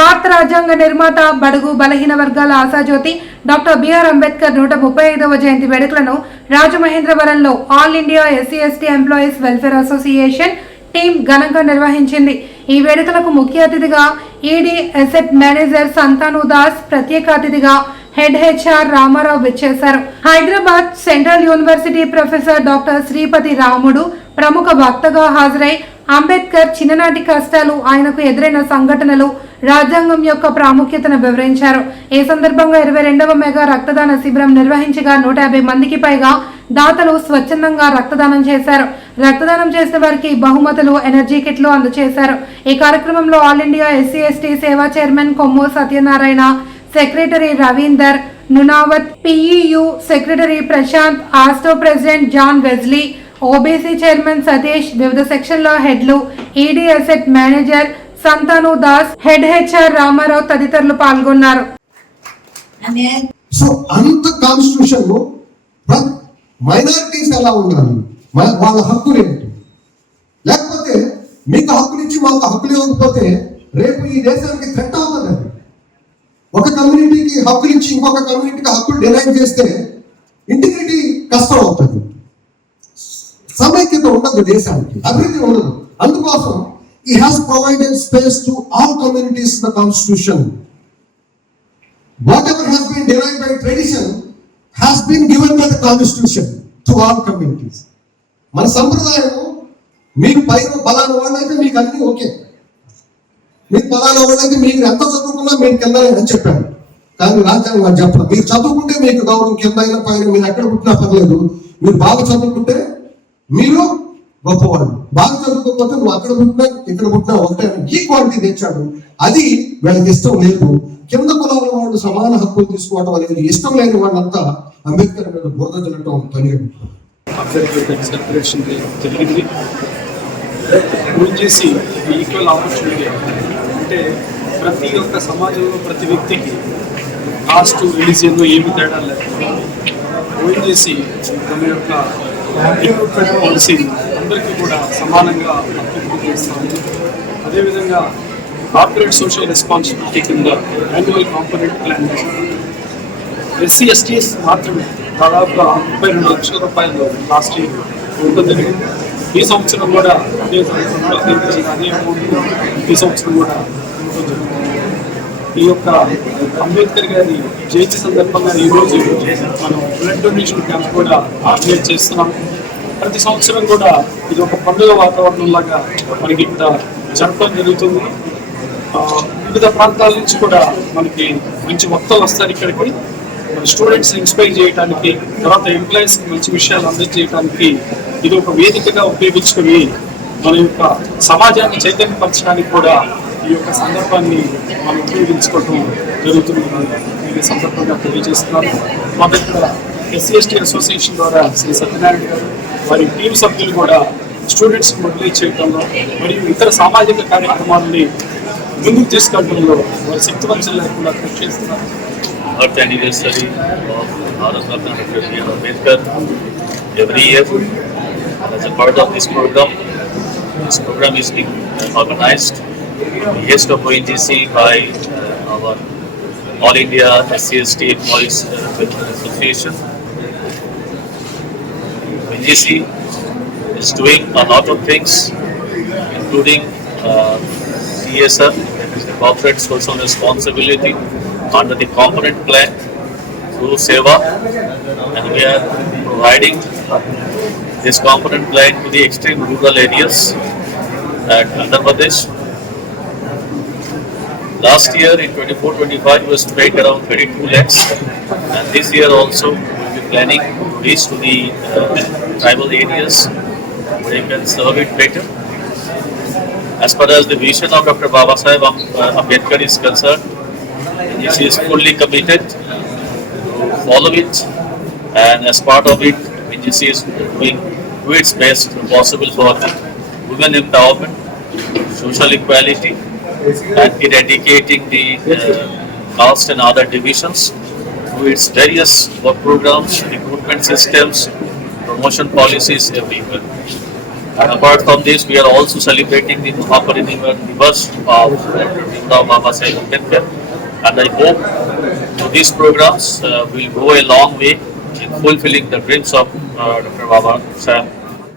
భారత రాజ్యాంగ నిర్మాత బడుగు బలహీన వర్గాల ఆశాజ్యోతి డాక్టర్ బిఆర్ అంబేద్కర్ నూట ముప్పై ఐదవ జయంతి వేడుకలను రాజమహేంద్రవరంలో all India SC ST employees welfare association team ఘనంగా నిర్వహించింది. ఈ వేడుకలకు ముఖ్య అతిథిగా ED asset manager Santanu Das ప్రత్యేక అతిథిగా హెడ్ హెచ్ఆర్ రామారావు విచ్చేశారు. Hyderabad central university professor doctor Sripati Ramudu ప్రముఖ వక్తగా హాజరై అంబేద్కర్ చిన్ననాటి కష్టాలు ఆయనకు ఎదురైన సంఘటనలు రాజ్యాంగం యొక్క ప్రాముఖ్యతను వివరించారు. ఈ సందర్భంగా ఇరవై రెండవ మెగా రక్తదాన శిబిరం నిర్వహించగా నూట యాభై మందికి పైగా దాతలు స్వచ్ఛందంగా రక్తదానం చేశారు. రక్తదానం చేసిన వారికి బహుమతులు ఎనర్జీ కిట్లు అందజేశారు ఈ కార్యక్రమంలో ఆల్ ఇండియా ఎస్సీ ఎస్టీ సేవా chairman Kommu Satyanarayana secretary Ravinder Nunavath PEU secretary Prashanth ఆస్టో president John Wesley OBC chairman Satish వివిధ సెక్షన్ల హెడ్లు ED asset manager Santanu Das head HR Ramarao తదితరులు పాల్గొన్నారు. సో అంత కాన్స్టిట్యూషన్లో మైనారిటీస్ ఎలా ఉండాలి? వాళ్ళ హక్కులు ఏంటి? లేకపోతే మీకు హక్కులు ఇచ్చి మాకు హక్కులు ఇవ్వకపోతే రేపు ఈ దేశానికి థ్రెట్ అవుతుంది? అది ఒక కమ్యూనిటీకి హక్కులు ఇచ్చి ఇంకొక కమ్యూనిటీకి హక్కులు డినైన్ చేస్తే ఇంటిగ్రిటీ కష్టం అవుతుంది. సమైక్యత ఉండదు దేశానికి అభివృద్ధి ఉండదు. అందుకోసం he has provided space to all communities in the constitution. whatever has been derived by tradition has been given by the constitution to all communities. మన సంప్రదాయం మీకు పైన బలాన వాళ్ళైతే మీకు అన్ని ఓకే. మీకు బలాన వాళ్ళైతే మీరు ఎంత చదువుకున్నా మీరు కింద అని చెప్పాను కానీ రాజ్యాంగం అని చెప్పడం మీరు చదువుకుంటే మీకు గౌరవం కింద అయినా పైన మీరు ఎక్కడ పుట్టినా పర్లేదు. మీరు బాగా చదువుకుంటే మీరు గొప్పవాళ్ళు బాగా చదువుకోకపోతే నువ్వు అక్కడ పుట్టినా ఇక్కడ పుట్టినా ఒకటే ఈక్వాలిటీ తెచ్చాడు. అది వీళ్ళకి ఇష్టం లేదు. కింద కులాల వాళ్ళు సమాన హక్కులు తీసుకోవడం అనేది ఇష్టం లేని వాళ్ళంతా అంబేద్కర్ మీద బురద జల్లటం పని జరిగింది చేసి ఈక్వల్ ఆపర్చునిటీ అంటే ప్రతి ఒక్క సమాజంలో ప్రతి వ్యక్తికి కాస్ట్ రిలీజియన్ ఏమి తేడా ప్రూవ్ చేసి తమ యొక్క పాలసీ అందరికీ కూడా సమానంగా అభివృద్ధి చేస్తాము అదేవిధంగా కార్పొరేట్ సోషల్ రెస్పాన్సిబిలిటీ కింద annual component plan SC STs మాత్రమే దాదాపుగా ముప్పై రెండు లక్షల రూపాయలు లాస్ట్ ఇయర్ ఉంటుంది జరిగింది. ఈ సంవత్సరం కూడా అదే అదే అమౌంట్ ఈ సంవత్సరం కూడా జరిగింది. ఈ యొక్క అంబేద్కర్ గారి జయంతి సందర్భంగా ఈరోజు మనం బ్లడ్ డొనేషన్ క్యాంప్ కూడా ఆర్గనైజ్ చేస్తున్నాం. ప్రతి సంవత్సరం కూడా ఇది ఒక పండుగ వాతావరణం లాగా మనకి ఇక్కడ జరపడం జరుగుతుంది. వివిధ ప్రాంతాల నుంచి కూడా మనకి మంచి వక్తలు వస్తారు ఇక్కడికి. స్టూడెంట్స్ ఇన్స్పైర్ చేయడానికి తర్వాత ఎంప్లాయీస్ మంచి విషయాలు అందజేయడానికి ఇది ఒక వేదికగా ఉపయోగించుకొని మన యొక్క సమాజాన్ని చైతన్యపరచడానికి కూడా ఈ యొక్క సందర్భాన్ని మనం ఉపయోగించుకోవటం జరుగుతుంది ఈ సందర్భంగా తెలియజేస్తున్నాను. మా దగ్గర ఎస్సిఎస్టి అసోసియేషన్ ద్వారా శ్రీ సత్యనారాయణ గారు వారి టీం సభ్యులు కూడా స్టూడెంట్స్ మొబిలైజ్ చేయడంలో మరియు ఇతర సామాజిక కార్యక్రమాలని ముందుకు తీసుకెళ్ళడంలో వారి శక్తివంతం లేకుండా కృషి చేస్తున్నారు third anniversary Bharat Ratna doctor Ambedkar every year as a part of this program This program is being organized in the guest of ONGC by uh, our All India ONGC is doing a lot of things, including uh, CSR, corporate social responsibility, under the component plan through SEVA, and we are providing this component plan to the extreme rural areas at Andhra Pradesh. Last year in 24-25 was to around 32 lakhs, and this year also planning reach to the uh, tribal areas where you can serve it better. As far as the vision of Dr. Baba Sahib uh, Ambedkar is concerned, she is fully committed to follow it and as part of it, VGC is doing do its best possible for women empowerment, social equality and eradicating the uh, caste and other divisions its various work programs, recruitment systems, promotion policies everywhere. And apart from this, we are also celebrating the Mahaparinirvan Divas of Dr. Baba Sahib Ambedkar. And I hope these programs uh, will go a long way in fulfilling the dreams of uh, Dr. Baba Sahib